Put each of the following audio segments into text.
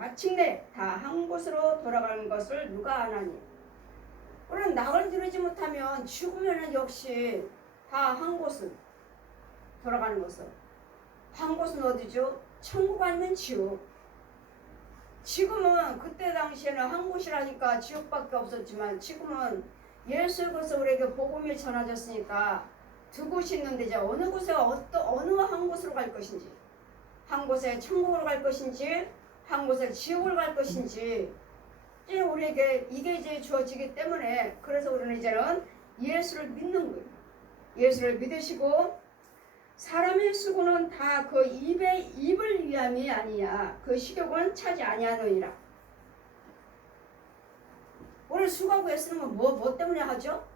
마침내 다 한 곳으로 돌아가는 것을 누가 아나니. 우리는 낙을 이루지 못하면 죽으면 역시 다 한 곳은 돌아가는 것을. 한 곳은 어디죠? 천국 아니면 지옥. 지금은 그때 당시에는 한 곳이라니까 지옥밖에 없었지만 지금은 예수 그리스도 우리에게 복음이 전해졌으니까 두 곳이 있는데 이제 어느 곳에 어느 한 곳으로 갈 것인지, 한 곳에 천국으로 갈 것인지, 한 곳에 지옥을 갈 것인지 이제 우리에게 이게 이제 주어지기 때문에 그래서 우리는 이제는 예수를 믿는 거예요. 예수를 믿으시고 사람의 수고는 다 그 입을 위함이 아니야. 그 식욕은 차지 아니하느니라. 우리 수고하고 애쓰는 건 뭐 때문에 하죠?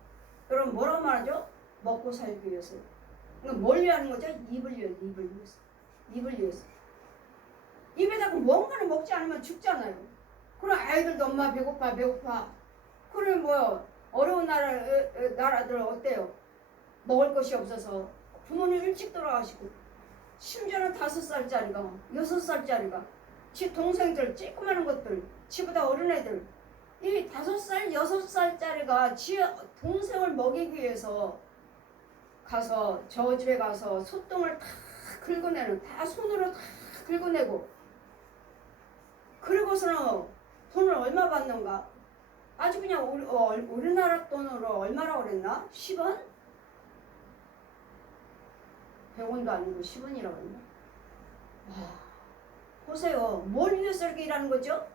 여러분 뭐라고 말하죠? 먹고 살기 위해서. 그러니까 뭘 위하는 거죠? 입을 위해서. 입을 위해서. 입을 위해서. 입에다가 뭔가를 먹지 않으면 죽잖아요. 그럼 아이들도 엄마 배고파 배고파. 그러면 뭐 어려운 나라들 어때요? 먹을 것이 없어서 부모님 일찍 돌아가시고 심지어는 5살짜리가 6살짜리가 지 동생들 찌끄마한 것들 지보다 어린 애들 이 5살 6살짜리가 지 동생을 먹이기 위해서 가서 저 집에 가서 소똥을 다 긁어내는 다 손으로 다 긁어내고 그리고서는 돈을 얼마 받는가? 아주 그냥 우리나라 돈으로 얼마라고 그랬나? 10원? 100원도 아니고 10원이라고 했나? 보세요. 뭘 위해서 이렇게 일하는 거죠?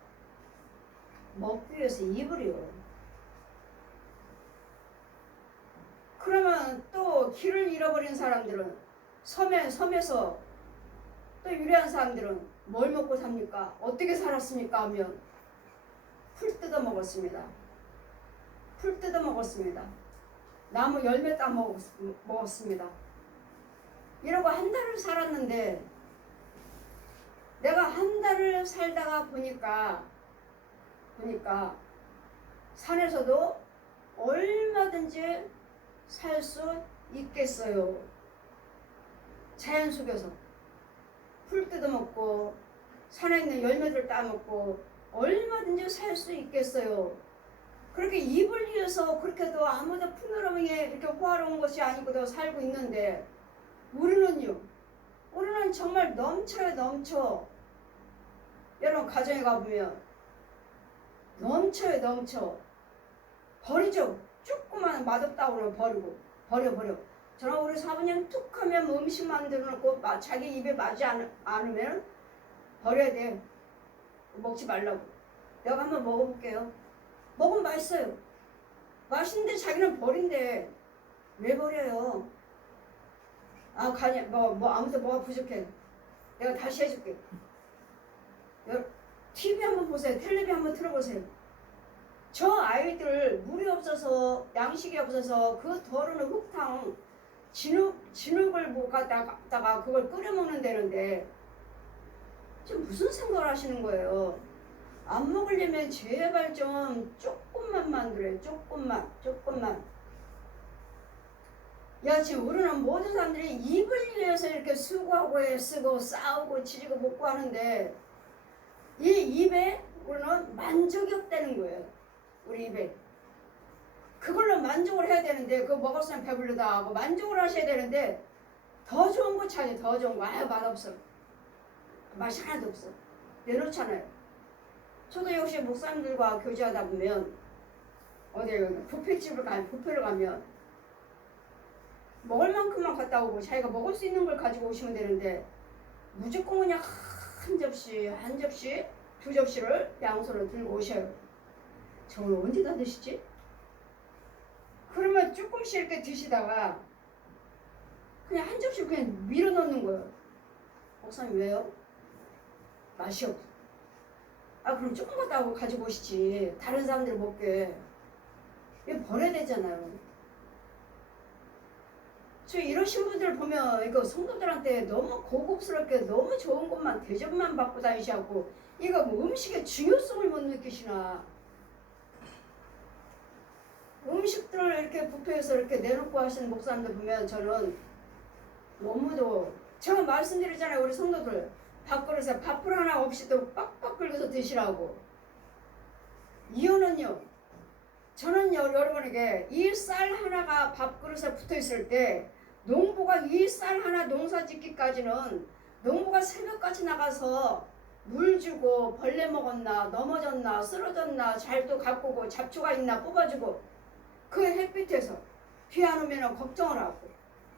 먹기 위해서 입을요. 그러면 또 길을 잃어버린 사람들은 섬에서 또 유래한 사람들은 뭘 먹고 삽니까? 어떻게 살았습니까? 하면 풀 뜯어 먹었습니다. 풀 뜯어 먹었습니다. 나무 열매 따 먹었습니다. 이러고 한 달을 살았는데 내가 한 달을 살다가 보니까 산에서도 얼마든지 살 수 있겠어요. 자연 속에서 풀 뜯어먹고 산에 있는 열매들 따먹고 얼마든지 살 수 있겠어요. 그렇게 입을 위해서 그렇게도 아무도 풍요로움에 이렇게 호화로운 것이 아니고도 살고 있는데 우리는 정말 넘쳐요. 넘쳐. 여러분 가정에 가보면 넘쳐. 버리죠. 조그만 맛없다고 그러면 버려. 저는 우리 사부님 툭 하면 음식 만들어 놓고 자기 입에 맞지 않으면 버려야 돼. 먹지 말라고. 내가 한번 먹어볼게요. 먹으면 맛있어요. 맛있는데 자기는 버린대. 왜 버려요? 아무튼 뭐가 부족해. 내가 다시 해줄게. TV 한번 보세요. 텔레비 한번 틀어보세요. 저 아이들 물이 없어서 양식이 없어서 그 더러운 흙탕 진흙을 못 갖다가 그걸 끓여 먹는다는데 지금 무슨 생각을 하시는 거예요? 안 먹으려면 제발 좀 조금만 만들어요. 조금만. 야 지금 우리는 모든 사람들이 입을 위해서 이렇게 수고하고 애쓰고 싸우고 지지고 먹고 하는데 이 입에 우리는 만족이 없다는 거예요. 우리 입에 그걸로 만족을 해야 되는데 그거 먹었으면 배불르다 하고 만족을 하셔야 되는데 더 좋은 거 찾아요. 더 좋은 거. 맛없어. 맛이 하나도 없어. 내놓잖아요. 저도 역시 목사님들과 교제하다 보면 어디 뷔페를 가면 먹을 만큼만 갖다 오고 자기가 먹을 수 있는 걸 가지고 오시면 되는데 무조건 그냥 한 접시, 두 접시를 양손으로 들고 오셔요. 저걸 언제 다 드시지? 그러면 조금씩 이렇게 드시다가 그냥 한 접시 그냥 밀어 넣는 거예요. 목사님 왜요? 맛이 없어. 그럼 조금 갖다 가지고 오시지. 다른 사람들 먹게. 이거 버려야 되잖아요. 저 이러신 분들 보면 이거 성도들한테 너무 고급스럽게 너무 좋은 것만 대접만 받고 다니시고 이거 뭐 음식의 중요성을 못 느끼시나. 음식들을 이렇게 뷔페에서 이렇게 내놓고 하시는 목사님들 보면 저는 너무도 제가 말씀드리잖아요. 우리 성도들 밥그릇에 밥풀 하나 없이 또 빡빡 긁어서 드시라고. 이유는요. 저는 여러분에게 이 쌀 하나가 밥그릇에 붙어 있을 때 농부가 이 쌀 하나 농사 짓기까지는 농부가 새벽까지 나가서 물 주고 벌레 먹었나 넘어졌나 쓰러졌나 잘도 가꾸고 잡초가 있나 뽑아주고 그 햇빛에서 비 안 오면 걱정을 하고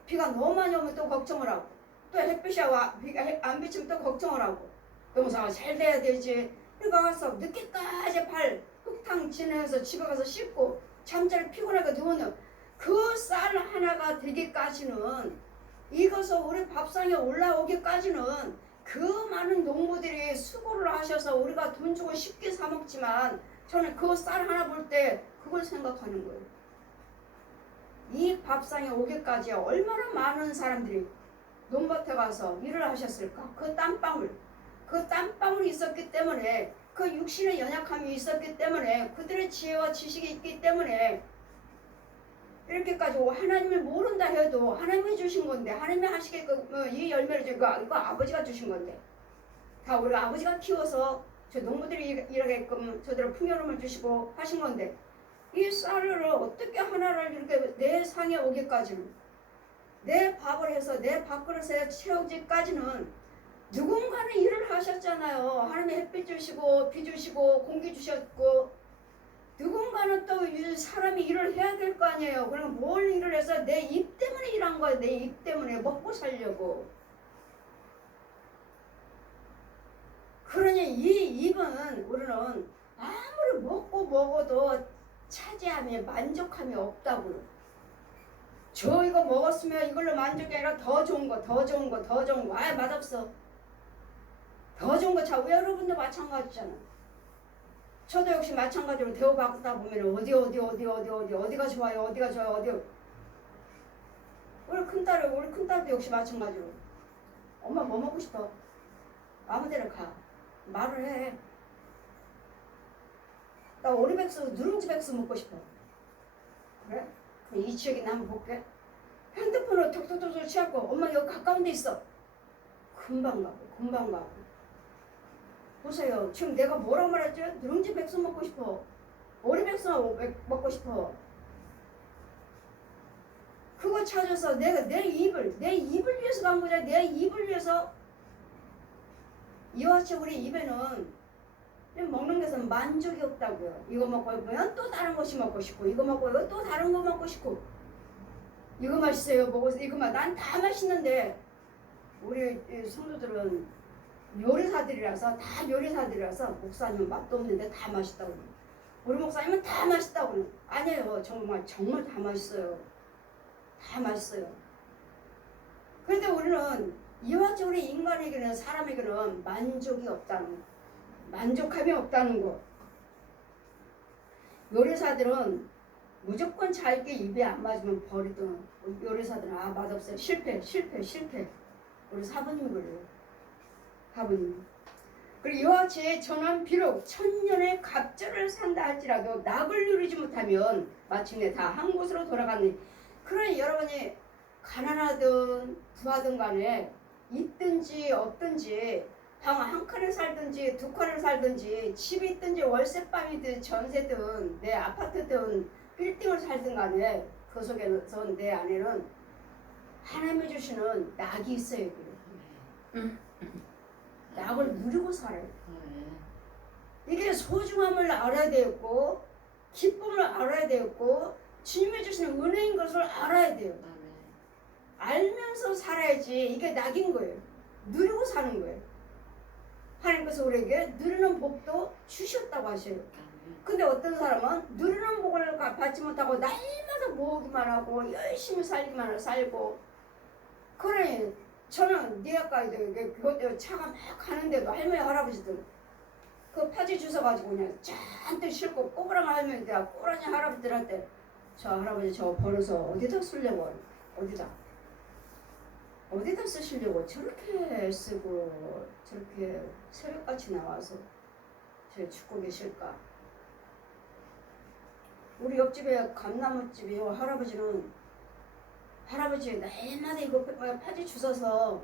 비가 너무 많이 오면 또 걱정을 하고 또 햇빛이 비가 안 비치면 또 걱정을 하고 농사가 잘 돼야 되지. 그러니까 가서 늦게까지 흙탕 지내서 집에 가서 씻고 잠자리 피곤하게 누우는 그 쌀 하나가 되기까지는 이것을 우리 밥상에 올라오기까지는 그 많은 농부들이 수고를 하셔서 우리가 돈 주고 쉽게 사 먹지만 저는 그 쌀 하나 볼 때 그걸 생각하는 거예요. 이 밥상에 오기까지 얼마나 많은 사람들이 논밭에 가서 일을 하셨을까? 그 땀방울이 있었기 때문에 그 육신의 연약함이 있었기 때문에 그들의 지혜와 지식이 있기 때문에 이렇게까지 하나님을 모른다 해도 하나님이 주신 건데 하나님이 하시게끔 이 열매를 주고 이거 아버지가 주신 건데 다 우리가 아버지가 키워서 저 농부들이 일하게끔 저들을 풍요로움을 주시고 하신 건데 이 쌀을 어떻게 하나를 이렇게 내 상에 오기까지는 내 밥을 해서 내 밥그릇에 채우기까지는 누군가는 일을 하셨잖아요. 하나님이 햇빛 주시고 비 주시고 공기 주셨고 누군가는 또 사람이 일을 해야 될 거 아니에요. 그럼 뭘 일을 해서 내 입 때문에 일한 거예요. 내 입 때문에 먹고 살려고. 그러니 이 입은 우리는 아무리 먹고 먹어도 차지함이 만족함이 없다고요. 저 이거 먹었으면 이걸로 만족이 아니라 더 좋은 거 아 맛없어. 더 좋은 거 자 여러분도 마찬가지잖아. 저도 역시 마찬가지로 대우받다 보면 어디가 좋아요 우리 큰딸도 역시 마찬가지로 엄마 뭐 먹고 싶어? 아무데나 가 말을 해. 나 오리백수 누룽지 백수 먹고 싶어. 그래? 그럼 이 지역에 나 한번 볼게. 핸드폰으로 톡톡톡 치갖고 엄마 여기 가까운 데 있어. 금방 가고 보세요. 지금 내가 뭐라고 말했죠? 누룽지 백수 먹고 싶어. 오리백수 먹고 싶어. 그거 찾아서 내가 내 입을 위해서 간 거잖아. 내 입을 위해서. 이와 같이 우리 입에는 먹는 것은 만족이 없다고요. 이거 먹고 보면 또 다른 것이 먹고 싶고 이거 먹고 이거 또 다른 거 먹고 싶고 이거 맛있어요. 먹어서 이거 난 다 맛있는데 우리 성도들은 요리사들이라서 목사님은 맛도 없는데 다 맛있다고 우리 목사님은 다 맛있다고 아니에요. 정말 다 맛있어요. 다 맛있어요. 그런데 우리는 이와 같이 우리 인간에게는 사람에게는 만족이 없다는 거. 만족함이 없다는 거. 요리사들은 무조건 자기 입에 안 맞으면 버리던 요리사들은 맛없어요. 실패. 우리 사부님 그래요. 사부님. 그리고 이와 같이 저는 비록 천년의 갑절을 산다 할지라도 낙을 누리지 못하면 마침내 다 한 곳으로 돌아가는. 그러니 여러분이 가난하든 부하든 간에 있든지 없든지 방 한 칸을 살든지 두 칸을 살든지 집이 있든지 월세방이든 전세든 내 아파트든 빌딩을 살든 간에 그 속에서 내 안에는 하나님이 주시는 낙이 있어야 돼요. 낙을 누리고 살아요. 이게 소중함을 알아야 되고 기쁨을 알아야 되고 주님이 주시는 은혜인 것을 알아야 돼요. 알면서 살아야지 이게 낙인 거예요. 누리고 사는 거예요. 하나님께서 우리에게 누리는 복도 주셨다고 하셔요. 근데 어떤 사람은 누리는 복을 받지 못하고 날마다 모으기만 하고 열심히 살기만 살고 그러니 저는 니아까지도 차가 막 가는데도 할머니 할아버지들 그 파지 주워가지고 그냥 잔뜩 싣고 꼬부랑 할머니들 꼬라지 할아버지들한테 저 할아버지 저 벌어서 어디다 쓰려고 어디다 쓰시려고 저렇게 쓰고 저렇게 새벽같이 나와서 저 죽고 계실까. 우리 옆집에 감나무집이 할아버지 날마다 이거 파지 주워서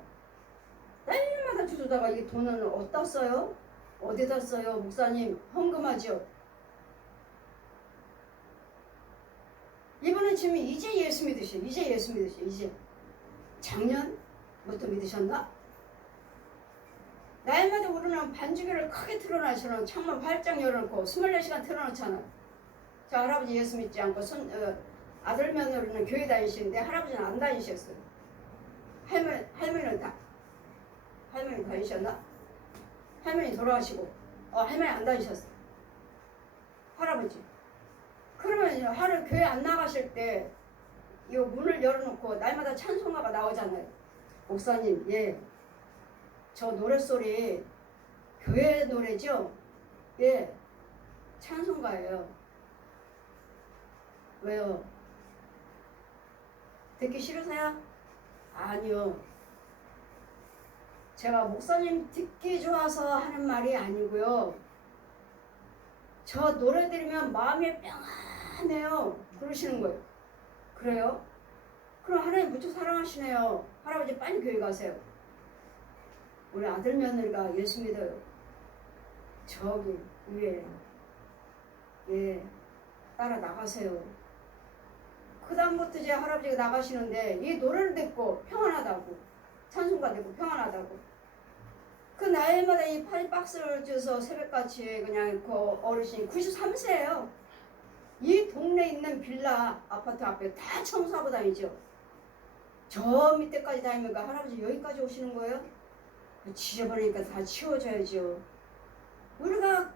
날마다 주다가 이 돈은 어디다 써요? 어디다 써요? 목사님 헌금하죠. 이분은 지금 이제 예수 믿으셔. 이제 작년부터 믿으셨나? 날마다 우리는 반주기를 크게 틀어놓으시는 창문 활짝 열어놓고 24시간 틀어놓잖아. 저 할아버지 예수 믿지 않고 아들 며느리는 교회 다니시는데 할아버지는 안 다니셨어요. 할머니 다니셨나? 할머니 돌아가시고 할머니 안 다니셨어. 할아버지. 그러면 교회 안 나가실 때 이 문을 열어놓고 날마다 찬송가가 나오잖아요. 목사님, 예, 저 노랫소리 교회 노래죠? 예, 찬송가예요. 왜요? 듣기 싫으세요? 아니요. 제가 목사님 듣기 좋아서 하는 말이 아니고요. 저 노래 들으면 마음이 평안해요. 그러시는 거예요. 그래요? 그럼 하나님 무척 사랑하시네요. 할아버지 빨리 교회 가세요. 우리 아들 며느리가 예수 믿어요. 저기 위에 예 따라 나가세요. 그 다음부터 이제 할아버지가 나가시는데 이 노래를 듣고 평안하다고 찬송가 듣고 평안하다고 그 날마다 이 파리박스를 줘서 새벽같이 그냥 그 어르신이 93세예요. 이 동네에 있는 빌라 아파트 앞에 다 청소하고 다니죠. 저 밑에까지 다니니까 할아버지 여기까지 오시는 거예요? 지저분하니까 다 치워줘야죠. 우리가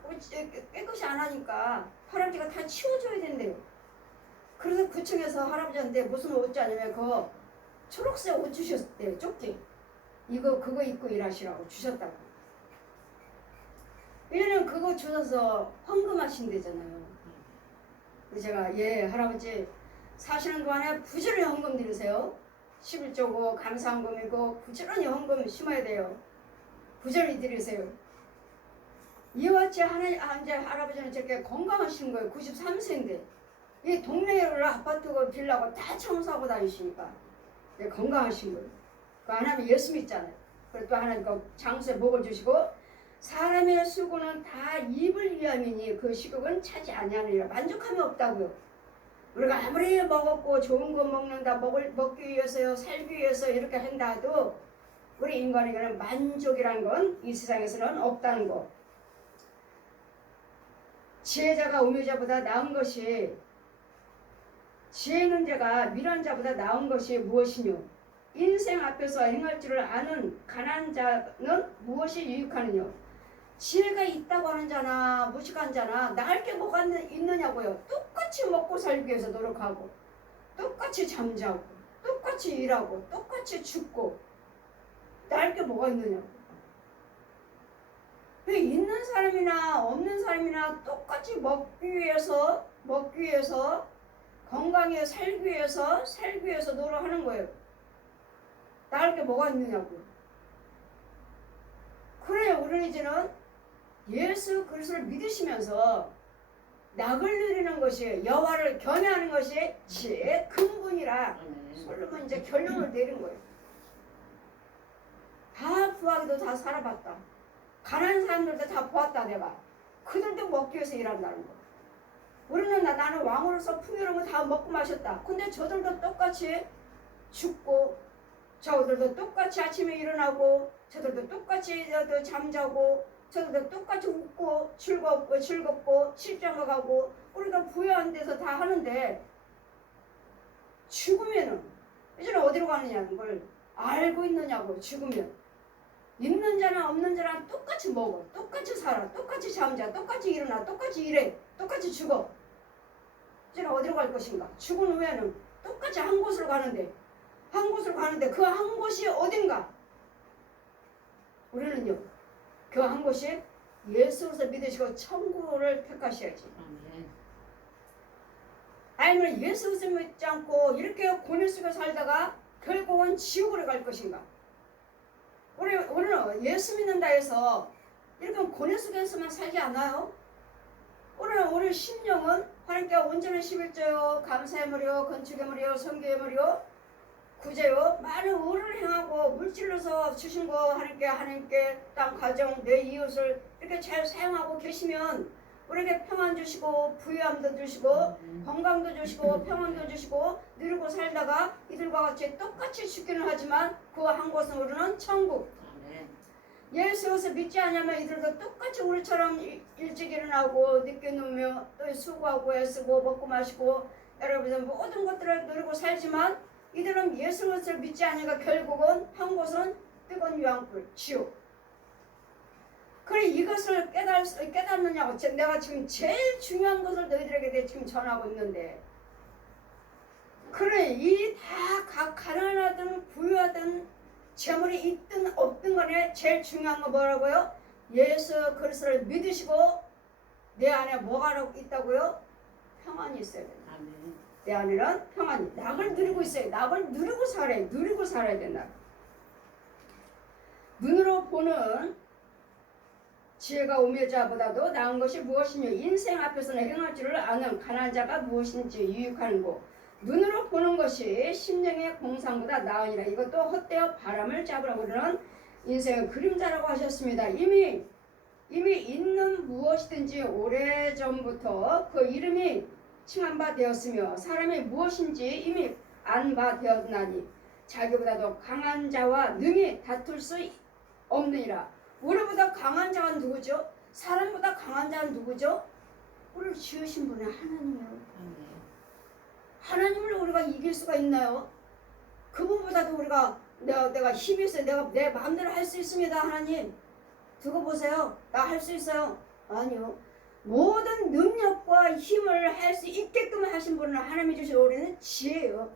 깨끗이 안 하니까 할아버지가 다 치워줘야 된대요. 그래서 구청에서 할아버지한테 무슨 옷 짜냐면 그 초록색 옷 주셨대요. 조끼. 그거 입고 일하시라고 주셨다고. 1년은 그거 주셔서 헌금하신대잖아요. 제가 예 할아버지 사시는 동안에 부지런히 헌금 드리세요. 11조고 감사헌금이고 부지런히 헌금 심어야 돼요. 부지런히 드리세요. 이와 같이 이제 할아버지는 저렇게 건강하신 거예요. 93세인데 이 동네를 아파트고 빌라고 다 청소하고 다니시니까 건강하신 거예요. 그 하나님 예수 믿잖아요. 그리고 또 하나님 그 장소에 복을 주시고 사람의 수고는 다 입을 위함이니 그 식욕은 차지 아니하느니라. 만족함이 없다고요. 우리가 아무리 먹었고 좋은 거 먹는다 먹기 위해서요 살기 위해서 이렇게 한다도 우리 인간에게는 만족이란 건 이 세상에서는 없다는 거. 지혜자가 우매자보다 나은 것이 지혜 있는 자가 미련한 자보다 나은 것이 무엇이뇨? 인생 앞에서 행할 줄을 아는 가난한 자는 무엇이 유익하느뇨? 지혜가 있다고 하는 자나 무식한 자나 나을 게 뭐가 있느냐고요. 똑같이 먹고 살기 위해서 노력하고 똑같이 잠자고 똑같이 일하고 똑같이 죽고 나을 게 뭐가 있느냐고. 있는 사람이나 없는 사람이나 똑같이 먹기 위해서 건강에 살기 위해서 노력하는 거예요. 나을 게 뭐가 있느냐고. 그래 우리는 이제는 예수 그리스도를 믿으시면서 낙을 누리는 것이 여호와를 경외하는 것이 지혜의 근본이라 솔로몬 이제 결론을 내린 거예요. 다 부하기도 다 살아봤다. 가난한 사람들도 다 보았다 내가. 그들도 먹기 위해서 일한다는 거. 우리는 나는 왕으로서 풍요로운 거 다 먹고 마셨다. 근데 저들도 똑같이 죽고 저들도 똑같이 아침에 일어나고 저들도 똑같이 잠자고 저들도 똑같이 웃고 즐겁고 실장가 가고 우리가 부유한 데서 다 하는데 죽으면은 이제는 어디로 가느냐는 걸 알고 있느냐고. 죽으면 있는 자나 없는 자나 똑같이 먹어 똑같이 살아 똑같이 잠자 똑같이 일어나 똑같이 일해 똑같이 죽어. 이제는 어디로 갈 것인가. 죽은 후에는 똑같이 한 곳으로 가는데 그 한 곳이 어딘가. 우리는요 그 한 곳이 예수로서 믿으시고 천국을 택하셔야지. 아니면 예수로서 믿지 않고 이렇게 고뇌 속에 살다가 결국은 지옥으로 갈 것인가. 우리는 예수 믿는다 해서 이렇게 고뇌 속에서만 살지 않아요. 우리 심령은 하나님께 온전한 11조요 감사의 머리요 건축의 머리요 성교의 머리요 구제요 많은 의를 행하고 물질로서 주신 거 하나님께 땅 가정 내 이웃을 이렇게 잘 사용하고 계시면 우리에게 평안 주시고 부유함도 주시고 건강도 주시고 평안도 주시고 누리고 살다가 이들과 같이 똑같이 죽기는 하지만 그 한 곳은 우리는 천국. 예수에서 믿지 않으면 이들도 똑같이 우리처럼 일찍 일어나고 늦게 누우며 또 수고하고 애쓰고 먹고 마시고 여러분들 모든 것들을 누리고 살지만 이들은 예수를 믿지 않으니까 결국은 한 곳은 뜨거운 유황불 지옥. 그래 이것을 깨닫느냐고 내가 지금 제일 중요한 것을 너희들에게 지금 전하고 있는데 그래 이 다 가난하든 부유하든 재물이 있든 없든 간에 제일 중요한 거 뭐라고요? 예수 그리스도를 믿으시고 내 안에 뭐가 있다고요? 평안이 있어야 된다. 내 안에는 평안이 낙을 누리고 있어요. 낙을 누리고 살아야 된다. 눈으로 보는 지혜가 오묘자보다도 나은 것이 무엇이며 인생 앞에서는 행할 줄을 아는 가난한 자가 무엇인지 유익하는고 눈으로 보는 것이 심령의 공상보다 나으니라. 이것도 헛되어 바람을 잡으라고 그러는 인생의 그림자라고 하셨습니다. 이미 있는 무엇이든지 오래전부터 그 이름이 칭한 바 되었으며 사람이 무엇인지 이미 안 바 되었나니 자기보다도 강한 자와 능히 다툴 수 없느니라. 우리보다 강한 자는 누구죠? 사람보다 강한 자는 누구죠? 우리를 지으신 분이 하나님이에요. 하나님을 우리가 이길 수가 있나요? 그분보다도 우리가 내가 힘이 있어요. 내가 내 마음대로 할 수 있습니다. 하나님 두고 보세요. 나 할 수 있어요. 아니요. 모든 능력과 힘을 할 수 있게끔 하신 분은 하나님이 주신 우리는 지혜예요.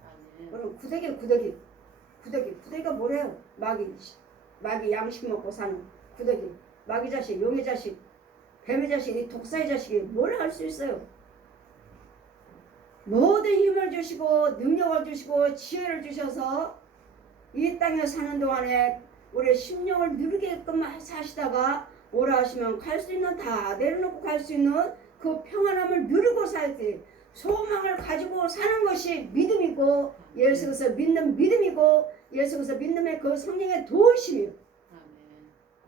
여러분 구더기가 뭐래요? 마귀 양식 먹고 사는 구더기, 마귀 자식, 용의 자식, 뱀의 자식, 이 독사의 자식이 뭘 할 수 있어요? 모든 힘을 주시고 능력을 주시고 지혜를 주셔서 이 땅에 사는 동안에 우리의 심령을 누리게끔 사시다가 오라 하시면 갈 수 있는 다 내려놓고 갈 수 있는 그 평안함을 누리고 살 때 소망을 가지고 사는 것이 믿음이고 예수께서 믿는 믿음이고 예수께서 믿음의 그 성령의 도우심이에요.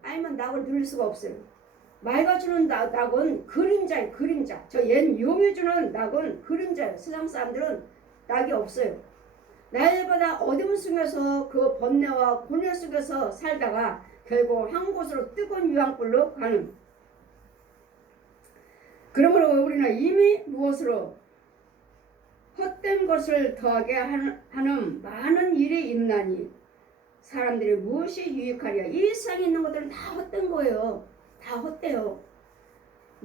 아니면 낙을 누릴 수가 없어요. 마귀가 주는 낙은 그림자예요. 그림자. 저 옛 용이 주는 낙은 그림자예요. 세상 사람들은 낙이 없어요. 날마다 어둠 속에서 그 번뇌와 고뇌 속에서 살다가 결국 한 곳으로 뜨거운 유황불로 가는. 그러므로 우리는 이미 무엇으로 헛된 것을 더하게 하는 많은 일이 있나니 사람들이 무엇이 유익하랴. 이 세상에 있는 것들은 다 헛된 거예요. 다 헛돼요.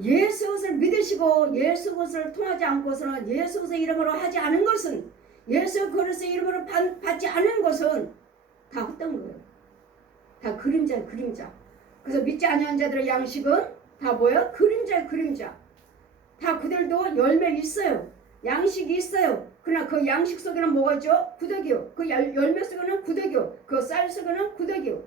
예수 것을 믿으시고 예수 것을 통하지 않고서는 예수 것의 이름으로 하지 않은 것은 예수 그리스도의 이름으로 받지 않은 것은 다 헛된 거예요. 다 그림자예요. 그림자. 그래서 믿지 않는 자들의 양식은 다 뭐예요? 그림자예요. 그림자. 다 그들도 열매 있어요. 양식이 있어요. 그러나 그 양식 속에는 뭐가 있죠? 구더기요. 그 열매 속에는 구더기요. 그 쌀 속에는 구더기요.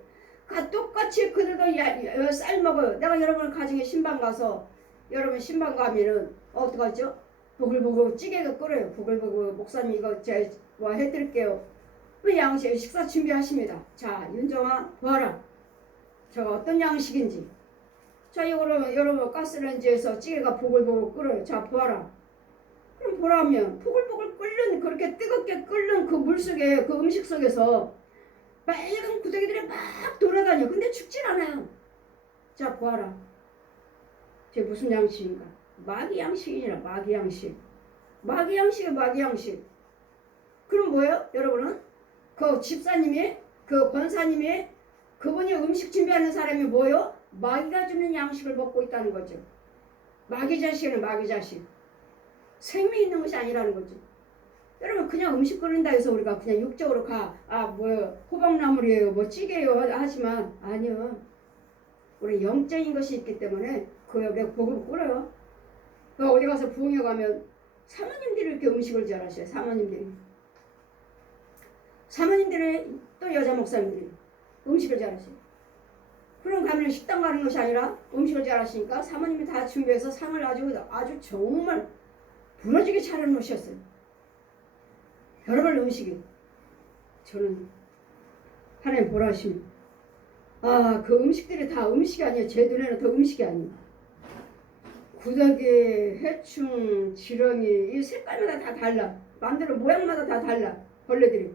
똑같이 그들도 쌀 먹어요. 내가 여러분 가정에 신방 가서 여러분 신방 가면은 어떡하죠? 보글보글 찌개가 끓어요. 보글보글 목사님 이거 제가 뭐 해드릴게요. 양식 식사 준비하십니다. 자 윤정아 봐라. 저거 어떤 양식인지. 자 이거를 여러분 가스레인지에서 찌개가 보글보글 끓어요. 자 보아라. 그럼 보라면 보글보글 끓는 그렇게 뜨겁게 끓는 그 물 속에 그 음식 속에서 빨간 구더기들이 막 돌아다녀. 근데 죽질 않아요. 자 보아라. 제 무슨 양식인가? 마귀 양식이냐. 마귀 양식. 마귀 양식이에요. 마귀 양식. 그럼 뭐예요? 여러분은 그 집사님이 그 권사님이 그분이 음식 준비하는 사람이 뭐예요? 마귀가 주는 양식을 먹고 있다는 거죠. 마귀 자식은 마귀 자식. 생명이 있는 것이 아니라는 거죠. 여러분 그냥 음식 끓인다 해서 우리가 그냥 육적으로 호박나물이에요 뭐 찌개요 하지만 아니요. 우리 영적인 것이 있기 때문에 그 옆에 보글 끓어요. 그 어디 가서 부흥회 가면 사모님들이 이렇게 음식을 잘하셔요. 사모님들이 또 여자 목사님들이 음식을 잘하셔요. 그럼 가면 식당 가는 것이 아니라 음식을 잘하시니까 사모님이 다 준비해서 상을 아주 정말 부러지게 차려놓으셨어요. 별의별 음식이. 저는 하나님 보라 하시면 그 음식들이 다 음식이 아니에요. 제 눈에는 더 음식이 아니에요. 구더기, 해충, 지렁이 이 색깔마다 다 달라. 만드는 모양마다 다 달라. 벌레들이.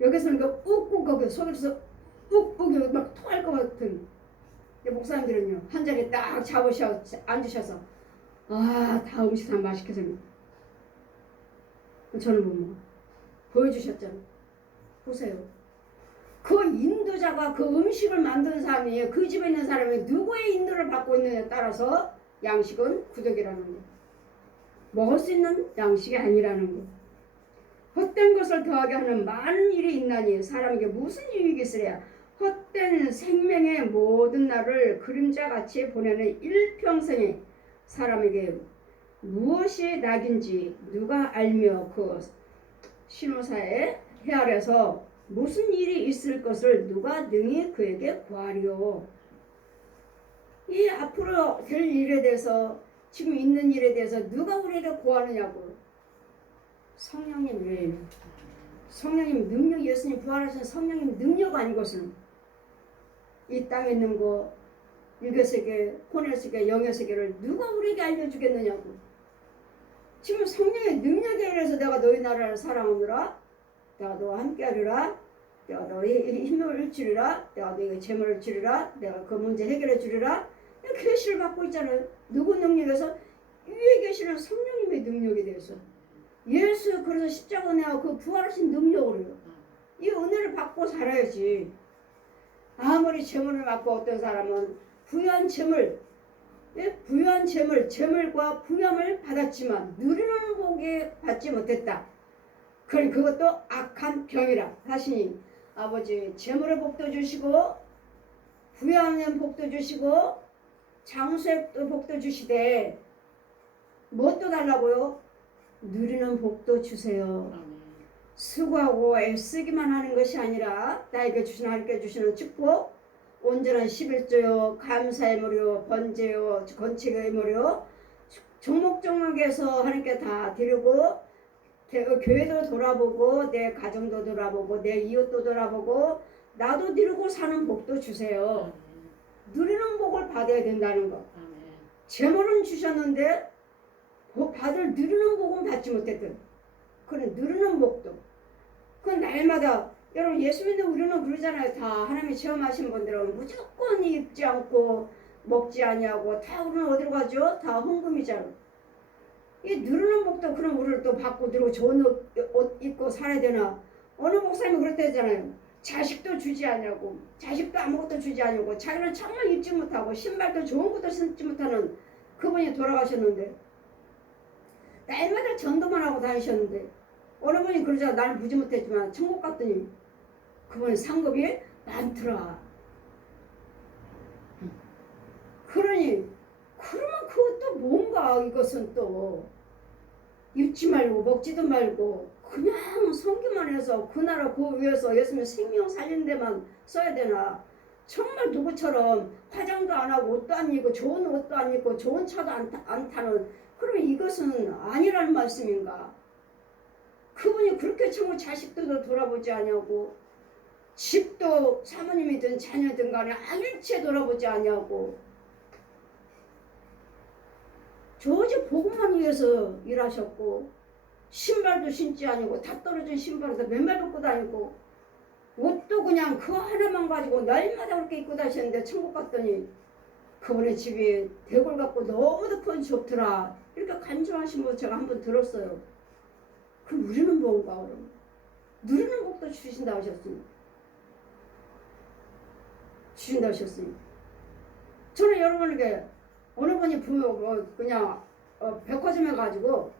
여기서는 그 욱욱 거기 속에서 욱욱이 막 토할 것 같은. 목사님들은요 한 자리에 딱 앉으셔서 다 음식 다 맛있게 생겼. 저는 뭐 보여주셨잖아요. 보세요. 그 인도자가 그 음식을 만드는 사람이 그 집에 있는 사람이 누구의 인도를 받고 있느냐에 따라서 양식은 구덕이라는 거. 먹을 수 있는 양식이 아니라는 거. 헛된 것을 더하게 하는 많은 일이 있나니 사람에게 무슨 유익이 있으랴. 헛된 생명의 모든 날을 그림자같이 보내는 일평생에 사람에게 무엇이 낙인지 누가 알며 그 신호사에 헤아려서 무슨 일이 있을 것을 누가 능히 그에게 구하리요. 이 앞으로 될 일에 대해서 지금 있는 일에 대해서 누가 우리에게 구하느냐고. 성령님 외에는. 성령님 능력, 예수님 부활하신 성령님 능력 아닌 것은 이 땅에 있는 거 육의 세계, 혼의 세계, 영의 세계를 누가 우리에게 알려주겠느냐고. 지금 성령의 능력에 의해서 내가 너희 나라를 사랑하느라, 내가 너와 함께하리라, 내가 너희 힘을 주리라, 내가 너희 재물을 주리라, 내가 그 문제 해결해 주리라. 계시를 받고 있잖아요. 누구 능력에서? 위에 계시는 성령님의 능력에 대해서. 예수 그래서 십자가 은혜와 그 부활하신 능력으로요. 이 은혜를 받고 살아야지. 아무리 재물을 받고 어떤 사람은 부유한 재물, 부유한 재물과 부유함을 받았지만 누리는 복에 받지 못했다. 그러니 그것도 악한 병이라 하시니 아버지 재물의 복도 주시고 부유함의 복도 주시고 장수의 복도 주시되 무엇도 달라고요? 누리는 복도 주세요. 수고하고 애쓰기만 하는 것이 아니라 나에게 주신 하나님께 주시는 축복, 온전한 11조요, 감사의 무료, 번제요, 건축의 무료, 종목종목에서 하나님께 다 드리고 교회도 돌아보고 내 가정도 돌아보고 내 이웃도 돌아보고 나도 누리고 사는 복도 주세요. 누리는 복을 받아야 된다는 거. 재물은 주셨는데 받을 누리는 복은 받지 못했던. 그래 누리는 복도. 그 날마다 여러분 예수 믿는 우리는 그러잖아요. 다 하나님이 체험하신 분들은 무조건 입지 않고 먹지 아니하고 다 우리는 어디로 가죠? 다 헌금이잖아. 이 누르는 복도 그럼 우리를 또 받고 들고 좋은 옷 입고 살아야 되나? 어느 목사님이 그랬다잖아요. 자식도 주지 않냐고, 자식도 아무것도 주지 않냐고, 자기는 정말 입지 못하고 신발도 좋은 것도 신지 못하는 그분이 돌아가셨는데 날마다 전도만 하고 다니셨는데 어느 분이 그러잖아. 나는 부지 못했지만 천국 갔더니 그분의 상급이 많더라. 그러니 그러면 그것도 뭔가 이것은 또 입지 말고 먹지도 말고 그냥 섬기만 해서 그 나라 그 위에서 예수님 생명 살리는 데만 써야 되나. 정말 누구처럼 화장도 안 하고 옷도 안 입고 좋은 옷도 안 입고 좋은 차도 안 타는 그러면 이것은 아니라는 말씀인가. 그분이 그렇게 정말 자식들도 돌아보지 않냐고 집도 사모님이든 자녀든 간에 일체 돌아보지 않냐고 조지 복음만 위해서 일하셨고 신발도 신지 아니고 다 떨어진 신발에서 맨발 벗고 다니고 옷도 그냥 그거 하나만 가지고 날마다 그렇게 입고 다니셨는데 천국 갔더니 그분의 집이 대골 같고 너무도 큰 좋더라 이렇게 간증하신 거 제가 한번 들었어요. 그럼 우리는 뭔가 그럼 누리는 복도 주신다 하셨습니다. 주신다 하셨습니다. 저는 여러분에게 어느 분이 그냥 백화점에 가지고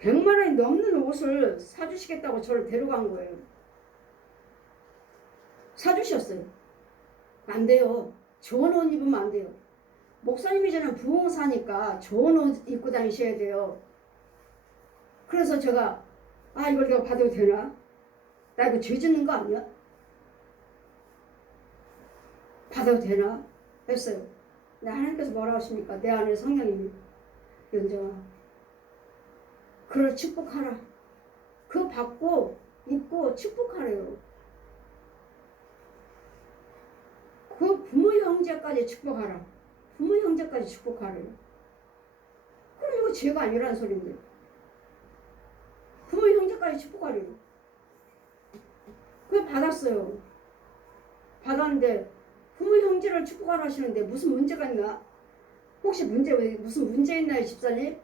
100만 원이 넘는 옷을 사주시겠다고 저를 데려간 거예요. 사주셨어요. 안 돼요. 좋은 옷 입으면 안 돼요. 목사님이 저는 부흥사니까 좋은 옷 입고 다니셔야 돼요. 그래서 제가 이걸 내가 받아도 되나? 나 이거 죄 짓는 거 아니야? 받아도 되나? 했어요. 근데 하나님께서 뭐라고 하십니까? 내 안에 성령님이 연정아 그걸 축복하라. 그거 받고 입고 축복하래요. 그 부모 형제까지 축복하라. 부모 형제까지 축복하래요. 그럼 이거 죄가 아니라는 소리인데. 부모 형제까지 축복하래요. 그걸 받았어요. 받았는데 부모 형제를 축복하라 하시는데 무슨 문제가 있나? 혹시 무슨 문제 있나요, 집사님?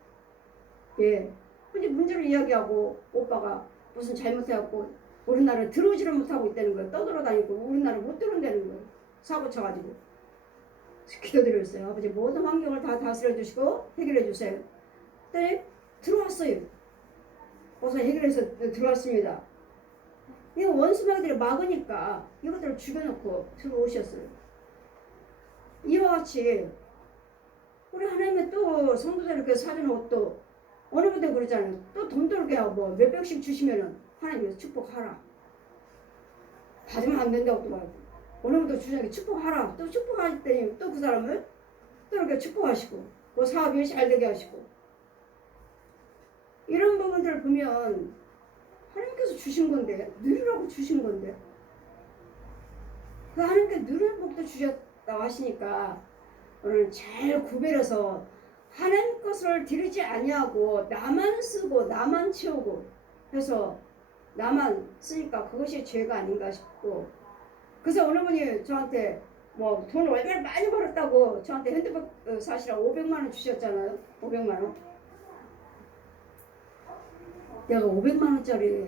예. 근데 문제를 이야기하고 오빠가 무슨 잘못해갖고 우리나라에 들어오지를 못하고 있다는 거예요. 떠돌아다니고 우리나라 못 들어온다는 거예요. 사고 쳐가지고. 기도드렸어요. 아버지 모든 환경을 다 다스려 주시고 해결해 주세요. 그랬더니 들어왔어요. 어서 해결해서 들어왔습니다. 이거 원수마귀들이 막으니까 이것들을 죽여놓고 들어오셨어요. 이와 같이 우리 하나님의 또 성도들 이렇게 사주는 옷도 어느 분도 그러잖아요. 또 돈도 이렇게 뭐 몇백씩 주시면은 하나님께서 축복하라. 받으면 안 된다고 또 말고 어느 분도 주장에 축복하라. 또 축복할 때 또 그 사람을 또 이렇게 축복하시고 뭐 사업이 잘 되게 하시고 이런 부분들을 보면 하나님께서 주신 건데 누리라고 주신 건데 그 하나님께 누리는 복도 주셨다고 하시니까 오늘 잘 구별해서 하나님 것을 드리지 아니하고 나만 쓰고 나만 채우고 해서 나만 쓰니까 그것이 죄가 아닌가 싶고 그래서 어느 분이 저한테 뭐 돈 얼마나 많이 벌었다고 저한테 핸드폰 사시라 500만 원 주셨잖아요. 500만 원. 내가 500만 원짜리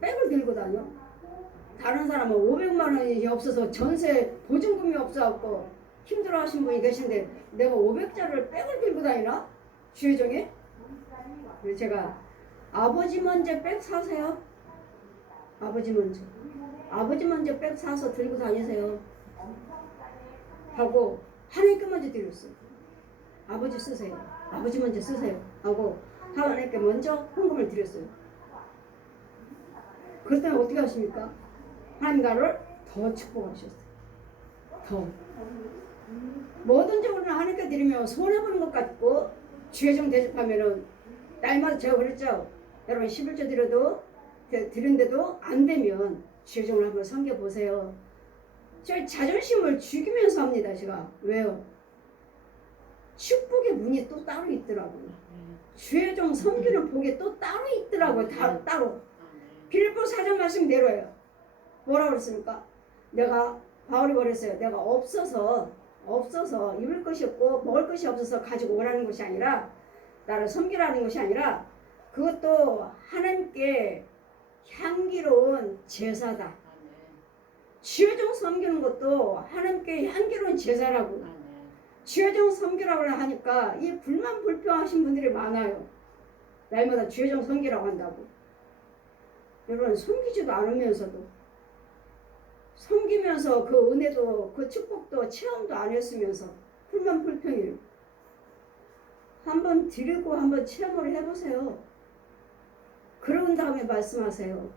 백을 들고 다녀. 다른 사람은 500만 원이 없어서 전세 보증금이 없어갖고 힘들어하신 분이 계신데 내가 500짜리를 백을 들고 다니나? 주혜정에? 그래서 제가 아버지 먼저 백 사세요. 아버지 먼저 백 사서 들고 다니세요. 하고 하나님께 먼저 드렸어요. 아버지 쓰세요. 아버지 먼저 쓰세요. 하고 하나님께 먼저 헌금을 드렸어요. 그랬더니 어떻게 하십니까? 하나님 나를 더 축복하셨어요. 더. 뭐든지 우리는 하나님께 드리면 손해보는 것 같고 주혜정 대접하면은 날마다 제가 그랬죠. 여러분 11조 드렸는데도 안 되면 주혜정을 한번 섬겨보세요. 저희 자존심을 죽이면서 합니다. 제가. 왜요? 축복의 문이 또 따로 있더라고요. 주혜정 섬기는 복이 또 따로 있더라고요. 따로. 빌립보 4장 말씀대로예요. 뭐라고 그랬습니까? 바울이 그랬어요. 내가 없어서 입을 것이 없고 먹을 것이 없어서 가지고 오라는 것이 아니라 나를 섬기라는 것이 아니라 그것도 하나님께 향기로운 제사다. 주혜정 섬기는 것도 하나님께 향기로운 제사라고. 주혜정 섬기라고 하니까 이 불만 불평하신 분들이 많아요. 날마다 주혜정 섬기라고 한다고. 여러분 섬기지도 않으면서도 섬기면서 그 은혜도 그 축복도 체험도 안 했으면서 불만 불평이에요. 한번 드리고 한번 체험을 해보세요. 그런 다음에 말씀하세요.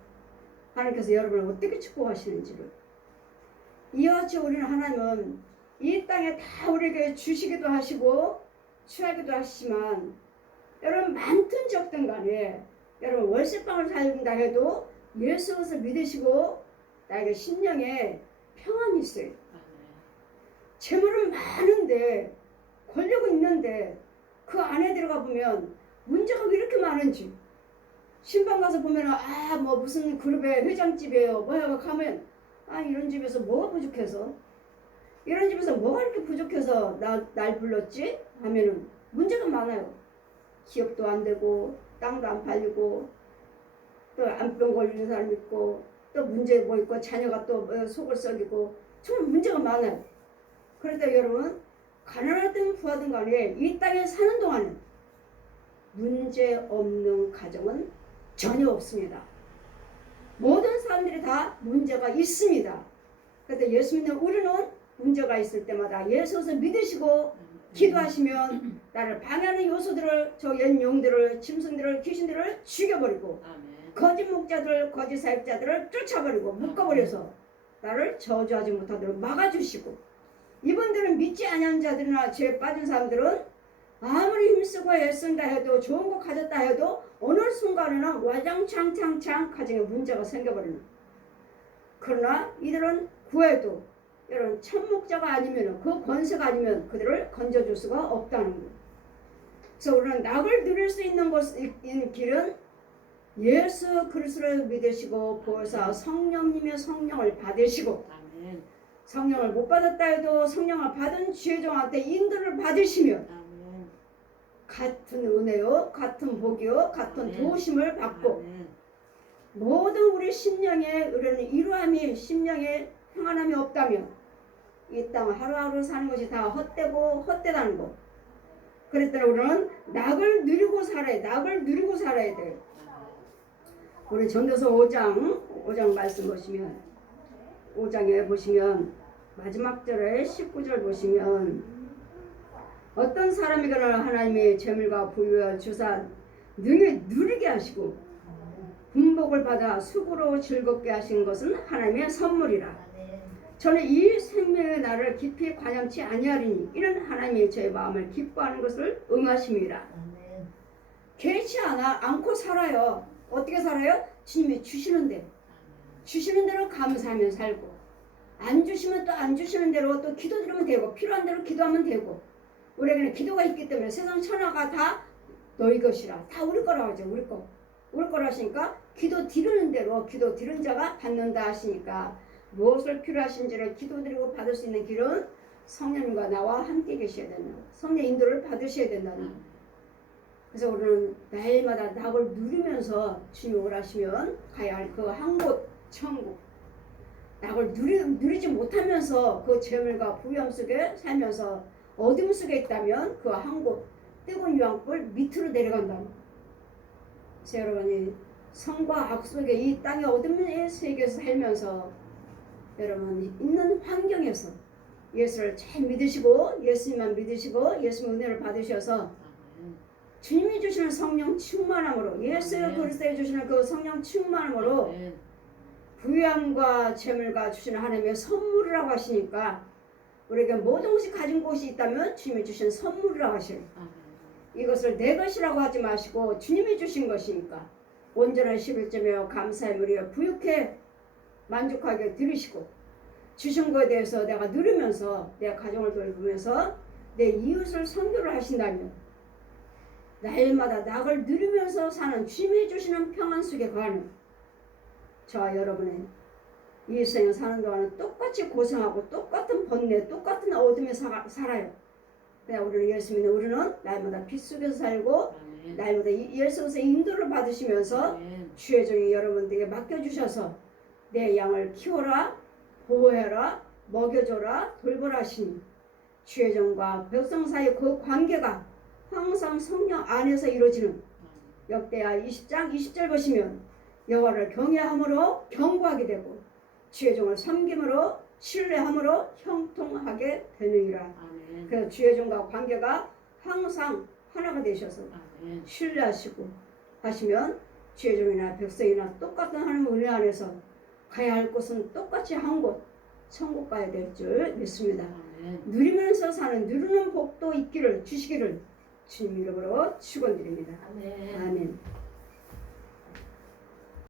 하나님께서 여러분을 어떻게 축복하시는지를. 이와 같이 우리는 하나님은 이 땅에 다 우리에게 주시기도 하시고 취하기도 하시지만 여러분 많든 적든 간에 여러분 월세방을 살린다 해도 예수 그리스도 믿으시고 나에게 심령에 평안이 있어요. 재물은 많은데 권력은 있는데 그 안에 들어가 보면 문제가 왜 이렇게 많은지 신방 가서 보면 뭐 무슨 그룹의 회장집이에요 뭐야 가면 이런 집에서 뭐가 부족해서 이런 집에서 뭐가 이렇게 부족해서 날 불렀지 하면은 문제가 많아요. 기업도 안 되고 땅도 안 팔리고 또 암병 걸리는 사람 있고 또 문제 뭐 있고 자녀가 또 속을 썩이고 정말 문제가 많아요. 그런데 여러분 가난하든 부하든 간에 이 땅에 사는 동안은 문제 없는 가정은 전혀 없습니다. 모든 사람들이 다 문제가 있습니다. 그런데 예수 믿는 우리는 문제가 있을 때마다 예수를 믿으시고 기도하시면 나를 방해하는 요소들을 저 영들을 짐승들을 귀신들을 죽여버리고 거짓 목자들 거짓 사역자들을 쫓아버리고 묶어버려서 나를 저주하지 못하도록 막아주시고 이분들은 믿지 아니하는 자들이나 죄에 빠진 사람들은 아무리 아무리 힘쓰고 애쓴다 해도 좋은 거 가졌다 해도 어느 순간에는 와장창창창 가정에 문제가 생겨버리는. 그러나 이들은 구해도 이런 천목자가 아니면 그 권세가 아니면 그들을 건져줄 수가 없다는 거예요. 그래서 우리는 낙을 누릴 수 있는 길은 예수 그리스도를 믿으시고 보혜사 성령님의 성령을 받으시고 아멘. 성령을 못 받았다 해도 성령을 받은 지혜종한테 인도를 받으시며 아멘. 같은 은혜요 같은 복이요 같은 아멘. 도우심을 받고 아멘. 모든 우리 심령의 우리는 이루함이 심령에 평안함이 없다면 이 땅 하루하루 사는 것이 다 헛되고 헛되다는 거. 그랬더니 우리는 낙을 누리고 살아야 돼. 낙을 누리고 살아야 돼. 우리 전도서 5장 말씀 보시면 5장에 보시면 마지막 절에 19절 보시면 어떤 사람이거나 하나님의 재물과 부유와 주사 능히 누리게 하시고 분복을 받아 수고로 즐겁게 하신 것은 하나님의 선물이라. 저는 이 생명의 날을 깊이 관ям치 아니하리니 이는 하나님이 제 마음을 기뻐하는 것을 응하심이라. 개의치 않고 살아요. 어떻게 살아요? 주님이 주시는 대로 감사하며 살고 안 주시면 또 안 주시는 대로 또 기도드리면 되고 필요한 대로 기도하면 되고 우리에게는 기도가 있기 때문에 세상 천하가 다 너희 것이라 다 우리 거라고 하죠. 우리 거라 하시니까 기도 드리는 대로 기도 드리는 자가 받는다 하시니까 무엇을 필요하신지를 기도드리고 받을 수 있는 길은 성령님과 나와 함께 계셔야 된다. 성령 인도를 받으셔야 된다는. 그래서 우리는 날마다 낙을 누리면서 주님이 오라시면 가야 할 그 한 곳 천국. 낙을 누리지 못하면서 그 재물과 부유함 속에 살면서 어둠 속에 있다면 그 한 곳 뜨거운 유황불 밑으로 내려간다. 그래서 여러분이 성과 악 속에 이 땅의 어둠의 세계에서 살면서 여러분 있는 환경에서 예수를 잘 믿으시고 예수님만 믿으시고 예수님 은혜를 받으셔서 주님이 주시는 성령 충만함으로 예수 그리스도에 주시는 그 성령 충만함으로 부유함과 재물과 주시는 하나님의 선물이라고 하시니까 우리에게 모든 것이 가진 곳이 있다면 주님이 주신 선물이라고 하시는 이것을 내 것이라고 하지 마시고 주님이 주신 것이니까 온전한 11점이요 감사의 물이요 부유케 만족하게 드리시고 주신 것에 대해서 내가 누리면서 내 가정을 돌보면서 내 이웃을 선교를 하신다면 날마다 낙을 누리면서 사는 주님이 주시는 평안 속에 거하는 저와 여러분의 이 생을 사는 동안은 똑같이 고생하고 똑같은 번뇌 똑같은 어둠에 살아요. 그냥 우리는 예수 믿는 우리는 날마다 빛 속에서 살고 날마다 예수께서 인도를 받으시면서 주의 종이 여러분들에게 맡겨주셔서 내 양을 키워라 보호해라 먹여줘라 돌보라 하시니 주의 종과 백성 사이의 그 관계가 항상 성령 안에서 이루어지는 역대하 20장 20절 보시면 여호와를 경외함으로 경고하게 되고 주의 종을 섬김으로 신뢰함으로 형통하게 되느니라. 그래서 주의 종과 관계가 항상 하나가 되셔서 신뢰하시고 하시면 주의 종이나 백성이나 똑같은 하나님의 은혜 안에서 가야 할 곳은 똑같이 한 곳 천국 가야 될 줄 믿습니다. 누리면서 사는 누리는 복도 있기를 주시기를 주님 이름으로 축원드립니다. 아멘.